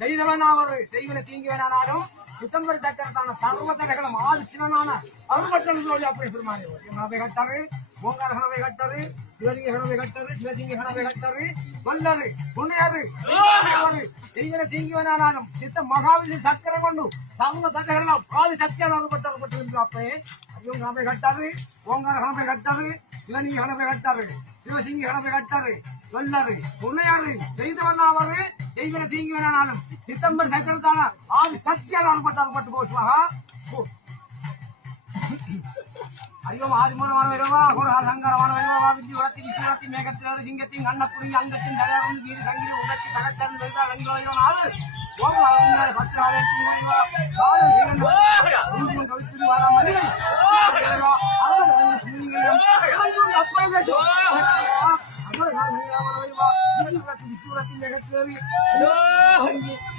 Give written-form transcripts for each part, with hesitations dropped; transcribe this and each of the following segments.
செய்தவனாவது செய்வன தீங்குவனானாலும் சிதம்பர சக்கரத்தான சர்வதகலம் ஆதி சிவனான அருமற்றோடு அப்படி பெருமானே கணவை கட்டாரு ஓங்கார கணவை கட்டாரு சிவலிங்க கணவை கட்டாரு சிவலிங்க கணவை கட்டாரு கொல்லரு குணையாரு செய்வன தீங்குவனானாலும் சித்த மகாவிஷ்ணு சக்கரம் கொண்டு சர்வதகலம் ஆதி சத்தியான பட்டப்பட்டிருந்த அப்பே ஐயோ கணவை கட்டாரு ஓங்கார கணவை கட்டாரு சிவலிங்க கணவை கட்டாரு சிவசிங்க கணவை கட்டாரு கொல்லரு குணையாரு செய்தவனாவது செய்வன தீங்குவனானாலும் சிதம்பர சக்கரத்தான ஆதி சத்தியான பட்டு போச்சுவாக ஐயோ ஆதிமூலமான வைரவா சங்கரமான வைரவா வித்யுரத்தி விஸ்வநாத்தி மேகத்தினர் சிங்கத்தின் கண்ணப்புடி அங்கத்தின் தயாரம் வீடு சங்கிரி உடத்தி தகத்தன் வைரா ரங்கோயனாது ஓம் பத்ராலே கவித்து வராமலி விஸ்வநாத்தி மேகத்தினர்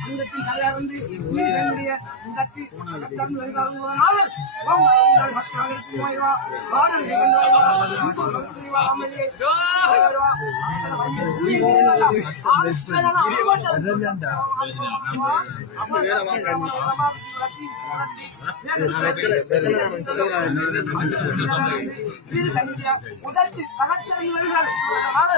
அங்கத்தின் தயாரம் வீடு உடத்தி தகத்தன் வைரா ரங்கோயனாது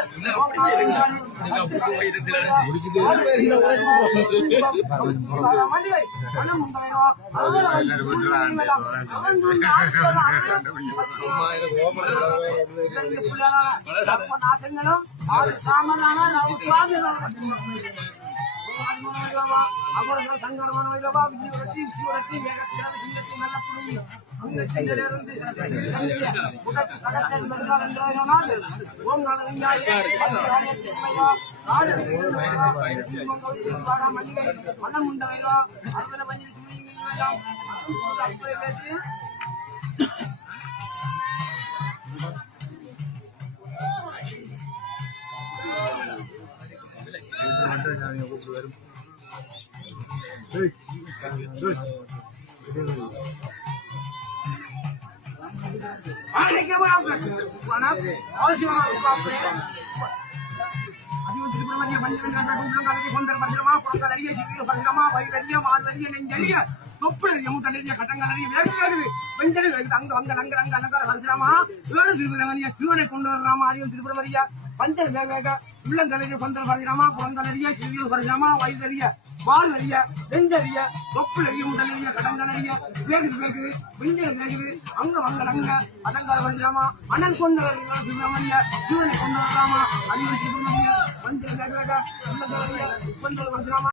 சங்கரமான வைரவா விஜயவரத்தி விஸ்வரத்தி மேகத்தினர் சிங்கத்தின் நல்லப்புடி ஓம் மனம் உண்டாயிரா அறுபது மஞ்சள் பேசி பஞ்சல் வேக உள்ளங்கலைய கொண்டல் பரஞ்சிரமா குழந்தலறிய சிறிய பரஞ்சிரமா வயதறிய வால் அறிய நெஞ்சறிய தொப்புலறிய முதலறிய கடங்கலறிய வேகுது வேகுது விஞ்சல் வேகுது அங்க வங்கலங்க அதங்கால பரஞ்சிரமா அனல் கொண்டலறிய சுப்பிரமணிய சிவனை கொண்டராமா அறிவன் சுப்பிரமணிய பஞ்சல் வேக உள்ளங்கலறிய கொண்டல் பரஞ்சிரமா